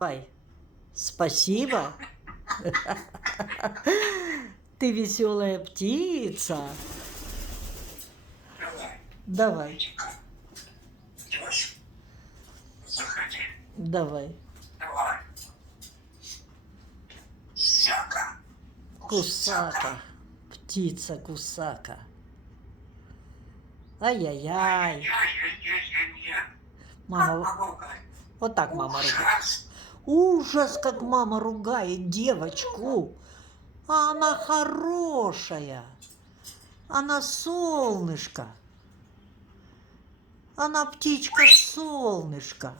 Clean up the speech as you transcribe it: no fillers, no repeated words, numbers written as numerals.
Давай. Спасибо. Ты веселая птица. Давай, Тёща, заходи. давай. Давай. Сяка. Кусака. Птица кусака. Ай-яй-яй. Я. Мама, вот так мама ругает. Ужас, как мама ругает девочку. А она хорошая. Она солнышко. Она птичка солнышко.